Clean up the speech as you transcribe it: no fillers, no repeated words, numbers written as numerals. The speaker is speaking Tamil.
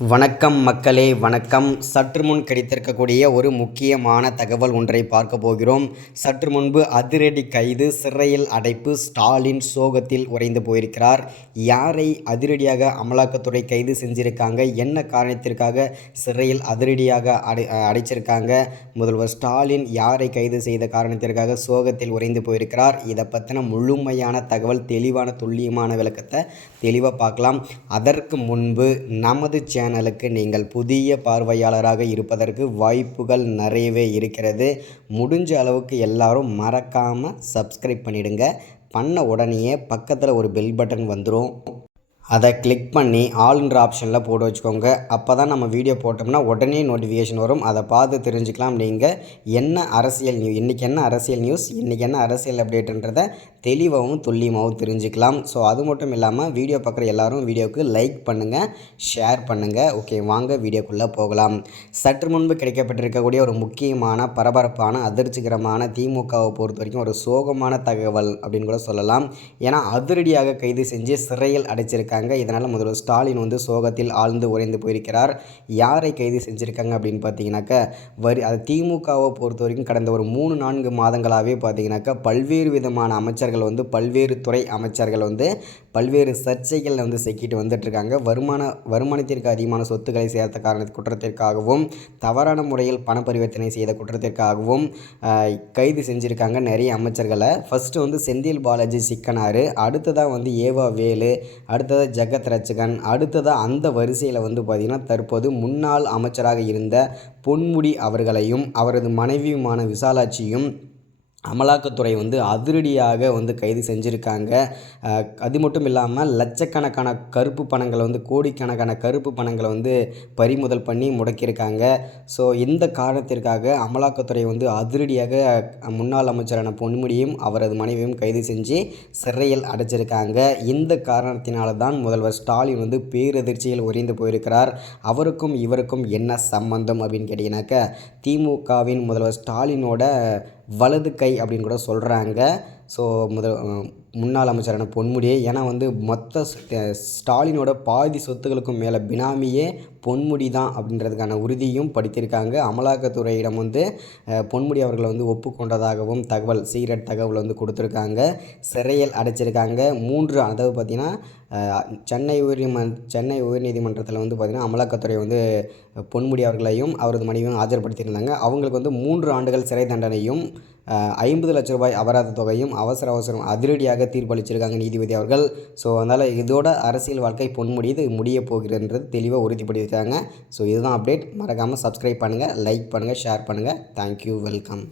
வணக்கம் மக்களே, வணக்கம். சற்று முன் கிடைத்திருக்கக்கூடிய ஒரு முக்கியமான தகவல் ஒன்றை பார்க்க போகிறோம். சற்று முன்பு அதிரடி கைது, சிறையில் அடைப்பு, ஸ்டாலின் சோகத்தில் உறைந்து போயிருக்கிறார். யாரை அதிரடியாக அமலாக்கத்துறை கைது செஞ்சிருக்காங்க, என்ன காரணத்திற்காக சிறையில் அதிரடியாக அடைச்சிருக்காங்க, முதல்வர் ஸ்டாலின் யாரை கைது செய்த காரணத்திற்காக சோகத்தில் உறைந்து போயிருக்கிறார், இதை பற்றின முழுமையான தகவல், தெளிவான துல்லியமான விளக்கத்தை தெளிவாக பார்க்கலாம். அதற்கு முன்பு நமது சேனலுக்கு நீங்கள் புதிய பார்வையாளராக இருப்பதற்கு வாய்ப்புகள் நிறையவே இருக்கிறது. முடிஞ்ச அளவுக்கு எல்லாரும் மறக்காமல் சப்ஸ்கிரைப் பண்ணிடுங்க. பண்ண உடனேயே பக்கத்தில் ஒரு பெல் பட்டன் வந்துடும். அதை கிளிக் பண்ணி ஆல்ன்ற ஆப்ஷனில் போட்டு வச்சுக்கோங்க. அப்போ தான் நம்ம வீடியோ போட்டோம்னா உடனே நோட்டிஃபிகேஷன் வரும். அதை பார்த்து தெரிஞ்சுக்கலாம் நீங்கள் என்ன அரசியல் இன்றைக்கி என்ன அரசியல் நியூஸ், இன்றைக்கி என்ன அரசியல் அப்டேட்டுன்றதை தெளிவாகவும் துல்லியமாகவும் தெரிஞ்சுக்கலாம். ஸோ அது மட்டும் இல்லாமல் வீடியோ பார்க்குற எல்லோரும் வீடியோவுக்கு லைக் பண்ணுங்கள், ஷேர் பண்ணுங்கள். ஓகே, வாங்க வீடியோக்குள்ளே போகலாம். சற்று முன்பு கிடைக்கப்பட்டிருக்கக்கூடிய ஒரு முக்கியமான, பரபரப்பான, அதிர்ச்சிகரமான, திமுகவை பொறுத்த வரைக்கும் ஒரு சோகமான தகவல் அப்படின்னு கூட சொல்லலாம். ஏன்னா அதிரடியாக கைது செஞ்சு சிறையில் அடைச்சிருக்காங்க. இதனால் முதல்வர் ஸ்டாலின் வந்து சோகத்தில் ஆழ்ந்து உறைந்து போயிருக்கிறார். யாரை கைது செஞ்சுருக்காங்க அப்படின்னு பார்த்தீங்கன்னாக்கா, அது திமுகவை பொறுத்த வரைக்கும் கடந்த ஒரு 3-4 மாதங்களாகவே பார்த்தீங்கன்னாக்கா பல்வேறு விதமான அமைச்சர்கள் வந்து, பல்வேறு துறை அமைச்சர்கள் வந்து பல்வேறு சர்ச்சைகளில் வந்து சிக்கிட்டு வந்துட்டுருக்காங்க. வருமானத்திற்கு அதிகமான சொத்துக்களை சேர்த்த குற்றத்திற்காகவும், தவறான முறையில் பண பரிவர்த்தனை செய்த குற்றத்திற்காகவும் கைது செஞ்சுருக்காங்க நிறைய அமைச்சர்களை. ஃபஸ்ட்டு வந்து செந்தில் பாலாஜி சிக்கனார், அடுத்ததாக வந்து ஏவா வேலு, அடுத்ததாக ஜெகத் ரட்சகன், அடுத்ததாக அந்த வரிசையில் வந்து பார்த்திங்கன்னா தற்போது முன்னாள் அமைச்சராக இருந்த பொன்முடி அவர்களையும் அவரது மனைவியுமான விசாலாட்சியும் அமலாக்கத்துறை வந்து அதிரடியாக வந்து கைது செஞ்சுருக்காங்க. அது மட்டும் இல்லாமல் லட்சக்கணக்கான கருப்பு பணங்களை வந்து, கோடிக்கணக்கான கருப்பு பணங்களை வந்து பறிமுதல் பண்ணி முடக்கியிருக்காங்க. ஸோ இந்த காரணத்திற்காக அமலாக்கத்துறை வந்து அதிரடியாக முன்னாள் அமைச்சரான பொன்முடியும் அவரது மனைவியும் கைது செஞ்சு சிறையில் அடைச்சிருக்காங்க. இந்த காரணத்தினால தான் முதல்வர் ஸ்டாலின் வந்து பேரதிர்ச்சியில் உறைந்து போயிருக்கிறார். அவருக்கும் இவருக்கும் என்ன சம்பந்தம் அப்படின்னு கேட்டிங்கனாக்கா, திமுகவின் முதல்வர் ஸ்டாலினோட வலது கை அப்படின்னு கூட சொல்கிறாங்க. ஸோ முன்னாள் அமைச்சரான பொன்முடியை, ஏன்னா வந்து மொத்த ஸ்டாலினோட பாதி சொத்துக்களுக்கும் மேலே பினாமியே பொன்முடி தான் அப்படின்றதுக்கான உறுதியும் படித்திருக்காங்க. அமலாக்கத்துறையிடம் வந்து பொன்முடி அவர்களை வந்து ஒப்புக்கொண்டதாகவும் சீக்ரெட் தகவல் வந்து கொடுத்துருக்காங்க. சிறையில் அடைச்சிருக்காங்க. அதாவது பார்த்திங்கன்னா சென்னை உயர்நீதிமன்றத்தில் வந்து பார்த்திங்கன்னா அமலாக்கத்துறை வந்து பொன்முடி அவர்களையும் அவரது மனைவியும் ஆஜர்படுத்தியிருந்தாங்க. அவங்களுக்கு வந்து 3 ஆண்டுகள் சிறை தண்டனையும் 50 லட்ச ரூபாய் அபராத தொகையும் அவசரம் அதிரடியாக தீர்ப்பளிச்சிருக்காங்க நீதிபதி அவர்கள். ஸோ அதனால் இதோட அரசியல் வாழ்க்கை முடிய போகிறதுன்றது தெளிவாக உறுதிப்படுத்தியிருக்காங்க. ஸோ இதுதான் அப்டேட். மறக்காமல் சப்ஸ்கிரைப் பண்ணுங்கள், லைக் பண்ணுங்கள், ஷேர் பண்ணுங்கள். Thank you, welcome.